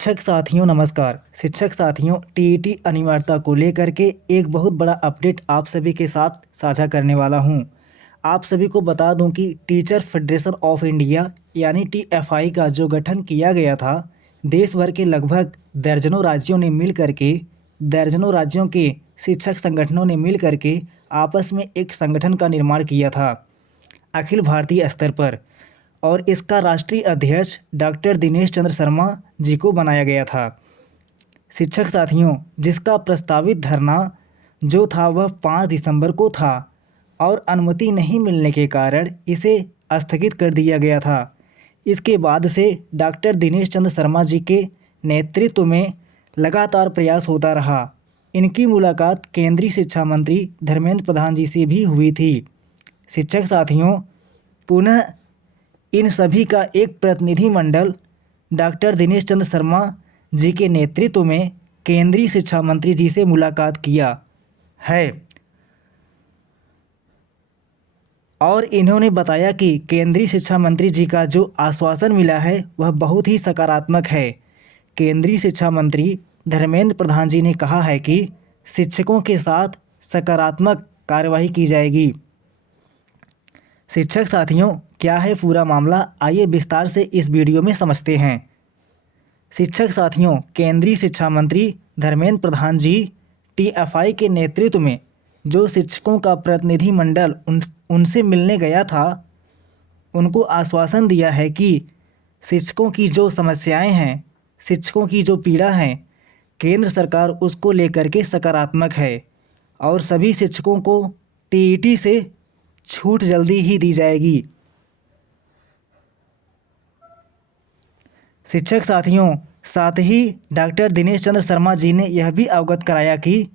शिक्षक साथियों नमस्कार। शिक्षक साथियों टीईटी अनिवार्यता को लेकर के एक बहुत बड़ा अपडेट आप सभी के साथ साझा करने वाला हूं। आप सभी को बता दूं कि टीचर फेडरेशन ऑफ इंडिया यानी टीएफआई का जो गठन किया गया था, देश भर के लगभग दर्जनों राज्यों ने मिल करके दर्जनों राज्यों के शिक्षक संगठनों ने मिल करके आपस में एक संगठन का निर्माण किया था अखिल भारतीय स्तर पर। और इसका राष्ट्रीय अध्यक्ष डॉक्टर दिनेश चंद्र शर्मा जी को बनाया गया था। शिक्षक साथियों, जिसका प्रस्तावित धरना जो था वह 5 दिसंबर को था और अनुमति नहीं मिलने के कारण इसे स्थगित कर दिया गया था। इसके बाद से डॉक्टर दिनेश चंद्र शर्मा जी के नेतृत्व में लगातार प्रयास होता रहा। इनकी मुलाकात केंद्रीय शिक्षा मंत्री धर्मेंद्र प्रधान जी से भी हुई थी। शिक्षक साथियों, पुनः इन सभी का एक प्रतिनिधिमंडल डॉक्टर दिनेश चंद्र शर्मा जी के नेतृत्व में केंद्रीय शिक्षा मंत्री जी से मुलाकात किया है और इन्होंने बताया कि केंद्रीय शिक्षा मंत्री जी का जो आश्वासन मिला है वह बहुत ही सकारात्मक है। केंद्रीय शिक्षा मंत्री धर्मेंद्र प्रधान जी ने कहा है कि शिक्षकों के साथ सकारात्मक कार्यवाही की जाएगी। शिक्षक साथियों, क्या है पूरा मामला, आइए विस्तार से इस वीडियो में समझते हैं। शिक्षक साथियों, केंद्रीय शिक्षा मंत्री धर्मेंद्र प्रधान जी टीएफआई के नेतृत्व में जो शिक्षकों का प्रतिनिधिमंडल उनसे मिलने गया था, उनको आश्वासन दिया है कि शिक्षकों की जो समस्याएं हैं, शिक्षकों की जो पीड़ा है, केंद्र सरकार उसको लेकर के सकारात्मक है और सभी शिक्षकों को टीईटी से छूट जल्दी ही दी जाएगी। शिक्षक साथियों, साथ ही डॉक्टर दिनेश चंद्र शर्मा जी ने यह भी अवगत कराया कि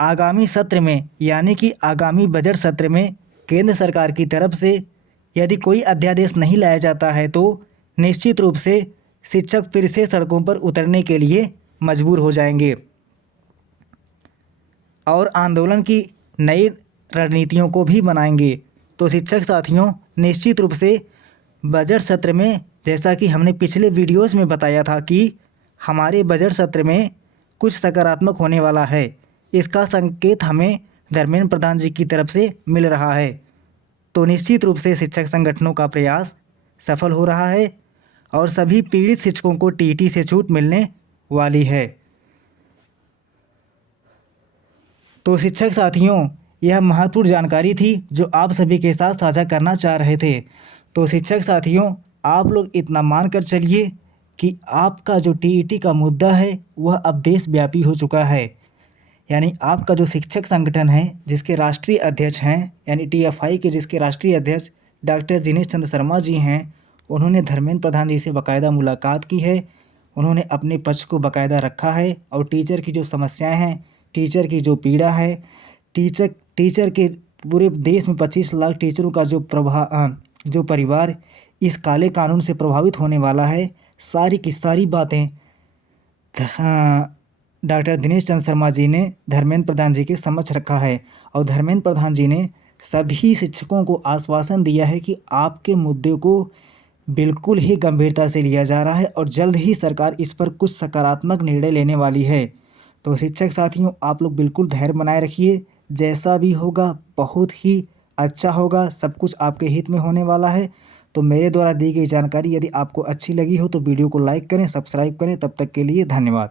आगामी सत्र में यानी कि आगामी बजट सत्र में केंद्र सरकार की तरफ से यदि कोई अध्यादेश नहीं लाया जाता है तो निश्चित रूप से शिक्षक फिर से सड़कों पर उतरने के लिए मजबूर हो जाएंगे और आंदोलन की नई रणनीतियों को भी बनाएंगे। तो शिक्षक साथियों, निश्चित रूप से बजट सत्र में, जैसा कि हमने पिछले वीडियोस में बताया था कि हमारे बजट सत्र में कुछ सकारात्मक होने वाला है, इसका संकेत हमें धर्मेंद्र प्रधान जी की तरफ से मिल रहा है। तो निश्चित रूप से शिक्षक संगठनों का प्रयास सफल हो रहा है और सभी पीड़ित शिक्षकों को टीईटी से छूट मिलने वाली है। तो शिक्षक साथियों, यह महत्वपूर्ण जानकारी थी जो आप सभी के साथ साझा करना चाह रहे थे। तो शिक्षक साथियों, आप लोग इतना मान कर चलिए कि आपका जो टीईटी का मुद्दा है वह अब देशव्यापी हो चुका है। यानी आपका जो शिक्षक संगठन है जिसके राष्ट्रीय अध्यक्ष हैं, यानी टीएफआई के जिसके राष्ट्रीय अध्यक्ष डॉक्टर दिनेश चंद्र शर्मा जी हैं, उन्होंने धर्मेंद्र प्रधान जी से बाकायदा मुलाकात की है। उन्होंने अपने पक्ष को बाकायदा रखा है और टीचर की जो समस्याएँ हैं, टीचर की जो पीड़ा है, टीचर के पूरे देश में 25 लाख टीचरों का जो परिवार इस काले कानून से प्रभावित होने वाला है, सारी की सारी बातें डॉक्टर दिनेश चंद्र शर्मा जी ने धर्मेंद्र प्रधान जी के समक्ष रखा है और धर्मेंद्र प्रधान जी ने सभी शिक्षकों को आश्वासन दिया है कि आपके मुद्दे को बिल्कुल ही गंभीरता से लिया जा रहा है और जल्द ही सरकार इस पर कुछ सकारात्मक निर्णय लेने वाली है। तो शिक्षक साथियों, आप लोग बिल्कुल धैर्य बनाए रखिए, जैसा भी होगा बहुत ही अच्छा होगा, सब कुछ आपके हित में होने वाला है। तो मेरे द्वारा दी गई जानकारी यदि आपको अच्छी लगी हो तो वीडियो को लाइक करें, सब्सक्राइब करें। तब तक के लिए धन्यवाद।